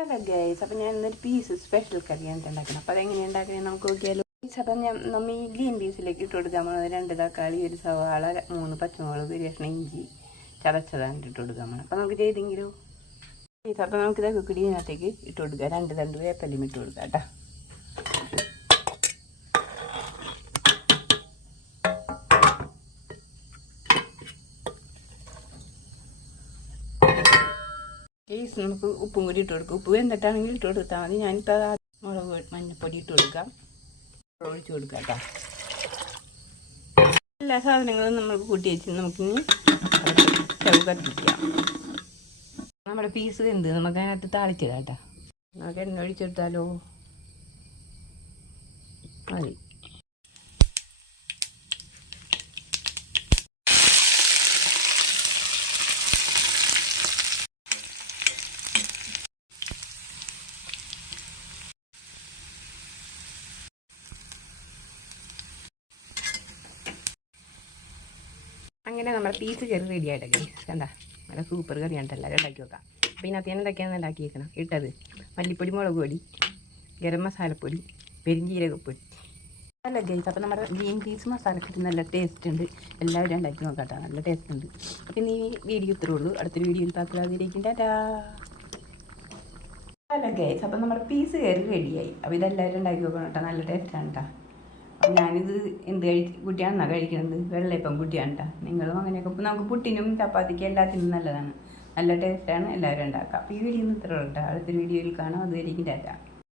Hello guys, അപ്പം ഞാൻ ഇന്നൊരു പീസ് സ്പെഷ്യൽ കറിയാണ് ഉണ്ടാക്കണം. അപ്പോൾ അതെങ്ങനെ ഉണ്ടാക്കുന്നത് നമുക്ക് നോക്കിയാലോ. അപ്പം നമ്മൾ ഈ ഗ്രീൻ പീസിലേക്ക് ഇട്ട് കൊടുക്കാൻ പോകുന്നത് 2 തക്കാളി, 1 സവാള, 3 പച്ചമുളക്, 1 കഷ്ണം ഇഞ്ചി ചതച്ചതാണ് ഇട്ട് കൊടുക്കാൻ പോകുന്നത്. അപ്പോൾ നമുക്ക് ചെയ്തെങ്കിലോ. അപ്പോൾ നമുക്ക് ഇതൊക്കെ കുടിയതിനകത്തേക്ക് ഇട്ട് കൊടുക്കുക. 2 തണ്ട് വേപ്പലും ഇട്ട് കൊടുക്കാം കേട്ടോ. കേസ് നമുക്ക് ഉപ്പും കൂടി ഇട്ട് കൊടുക്കും. ഉപ്പ് വെന്തിട്ടാണെങ്കിൽ ഇട്ട് കൊടുത്താൽ മതി. ഞാനിപ്പോൾ മുളക് മഞ്ഞൾപ്പൊടി ഇട്ട് കൊടുക്കാം, ഒഴിച്ച് കൊടുക്കാം കേട്ടോ. എല്ലാ സാധനങ്ങളും നമ്മൾ കൂട്ടി വെച്ച് നമുക്കിനി സ്റ്റവ് കത്തിക്കാം. നമ്മുടെ പീസ് വെന്ത് നമുക്ക് അതിനകത്ത് താളിച്ചിടാം കേട്ടോ. നമുക്ക് എണ്ണ ഒഴിച്ചെടുത്താലോ. മതി. അങ്ങനെ നമ്മുടെ പീസ് കറി റെഡി ആയിട്ടൊക്കെ കണ്ടാ. നല്ല സൂപ്പർ കറിയാണ്. എല്ലാവരും ഉണ്ടാക്കി വെക്കാം. അപ്പോൾ ഇതിനകത്ത് ഞാൻ എന്തൊക്കെയാണ് ഉണ്ടാക്കി വെക്കണം. ഇട്ടത് മല്ലിപ്പൊടി, മുളക് പൊടി, ഗരം മസാലപ്പൊടി, പെരിഞ്ജീരകപ്പൊടി. നല്ല ഗൈസ്. അപ്പോൾ നമ്മുടെ ഗ്രീൻ പീസ് മസാലപ്പൊടി നല്ല ടേസ്റ്റ് ഉണ്ട്. എല്ലാവരും ഉണ്ടാക്കി നോക്കാം കേട്ടോ. നല്ല ടേസ്റ്റ് ഉണ്ട്. അപ്പോൾ ഈ വീഡിയോ ഇത്രേ ഉള്ളൂ. അടുത്തൊരു വീഡിയോയിൽ പാക്കിലാതിരിക്കും. ടാറ്റാ. നല്ല ഗൈസ്. അപ്പോൾ നമ്മുടെ പീസ് കറി റെഡിയായി. അപ്പോൾ ഇതെല്ലാവരും ഉണ്ടാക്കി നോക്കണം കേട്ടോ. നല്ല ടേസ്റ്റാണ് കേട്ടോ. അപ്പം ഞാനിത് എന്ത് കുട്ടിയാണെന്നാണ് കഴിക്കുന്നത്. വെള്ളയപ്പം കുട്ടിയാണ് കേട്ടോ. നിങ്ങളും അങ്ങനെയൊക്കെ നമുക്ക് പുട്ടിനും ചപ്പാത്തിക്കും എല്ലാത്തിനും നല്ലതാണ്. നല്ല ടേസ്റ്റാണ്. എല്ലാവരും ഉണ്ടാക്കാം. അപ്പോൾ ഈ വീഡിയോ ഇത്ര കേട്ടോ. അടുത്തൊരു വീഡിയോയിൽ കാണാം. അതുവരെയും ടാറ്റ.